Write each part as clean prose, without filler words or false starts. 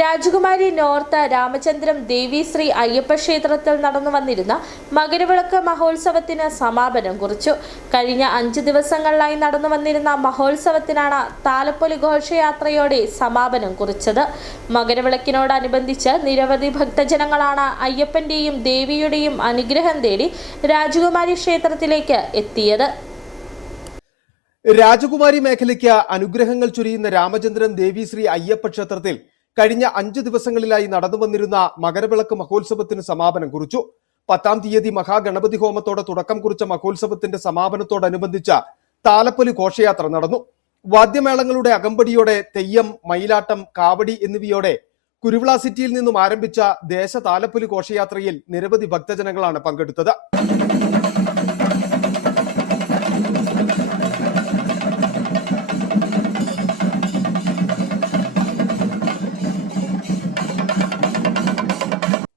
രാജകുമാരി നോർത്ത് രാമചന്ദ്രം ദേവി ശ്രീ അയ്യപ്പ ക്ഷേത്രത്തിൽ നടന്നു വന്നിരുന്ന മകരവിളക്ക് മഹോത്സവത്തിന് സമാപനം കുറിച്ചു. കഴിഞ്ഞ 5 ദിവസങ്ങളിലായി നടന്നു വന്നിരുന്ന മഹോത്സവത്തിനാണ് താലപ്പൊലി ഘോഷയാത്രയോടെ സമാപനം കുറിച്ചത്. മകരവിളക്കിനോടനുബന്ധിച്ച് നിരവധി ഭക്തജനങ്ങളാണ് അയ്യപ്പന്റെയും ദേവിയുടെയും അനുഗ്രഹം തേടി രാജകുമാരി ക്ഷേത്രത്തിലേക്ക് എത്തിയത്. രാജകുമാരി മേഖലയ്ക്ക് അനുഗ്രഹങ്ങൾ ചൊരിയുന്ന രാമചന്ദ്രൻ ദേവി ശ്രീ അയ്യപ്പ ക്ഷേത്രത്തിൽ കഴിഞ്ഞ 5 ദിവസങ്ങളിലായി നടന്നു വന്നിരുന്ന മകരവിളക്ക് മഹോത്സവത്തിന് സമാപനം കുറിച്ചു. 10-ാം തീയതി മഹാഗണപതി ഹോമത്തോടെ തുടക്കം കുറിച്ച മഹോത്സവത്തിന്റെ സമാപനത്തോടനുബന്ധിച്ച് താലപ്പൊലി ഘോഷയാത്ര നടന്നു. വാദ്യമേളങ്ങളുടെ അകമ്പടിയോടെ തെയ്യം, മയിലാട്ടം, കാവടി എന്നിവയോടെ കുരുവിള സിറ്റിയിൽ നിന്നും ആരംഭിച്ച ദേശ താലപ്പൊലി ഘോഷയാത്രയിൽ നിരവധി ഭക്തജനങ്ങളാണ് പങ്കെടുത്തത്.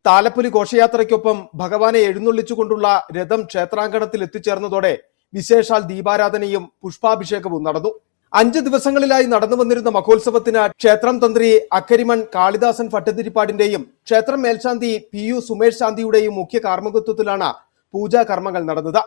താലപ്പൊലി ഘോഷയാത്രയ്ക്കൊപ്പം ഭഗവാനെ എഴുന്നള്ളിച്ചുകൊണ്ടുള്ള രഥം ക്ഷേത്രാങ്കണത്തിൽ എത്തിച്ചേർന്നതോടെ വിശേഷാൽ ദീപാരാധനയും പുഷ്പാഭിഷേകവും നടന്നു. 5 ദിവസങ്ങളിലായി നടന്നു വന്നിരുന്ന മഹോത്സവത്തിന് ക്ഷേത്രം തന്ത്രി അക്കരിമൺ കാളിദാസൻ ഭട്ടതിരിപ്പാടിന്റെയും ക്ഷേത്രം മേൽശാന്തി PU സുമേഷ് ശാന്തിയുടെയും മുഖ്യ കാർമ്മികത്വത്തിലാണ് പൂജാ കർമ്മങ്ങൾ നടന്നത്.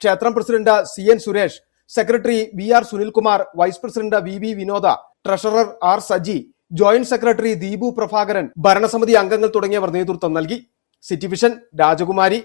ക്ഷേത്രം president CN Suresh, secretary VR Sunilkumar, vice president VV Vinoda, treasurer R Saji, joint secretary Deepu Prabhakaran, ഭരണസമിതി അംഗങ്ങൾ തുടങ്ങിയവർ നേതൃത്വം നൽകി. സിറ്റി വിഷൻ, രാജകുമാരി.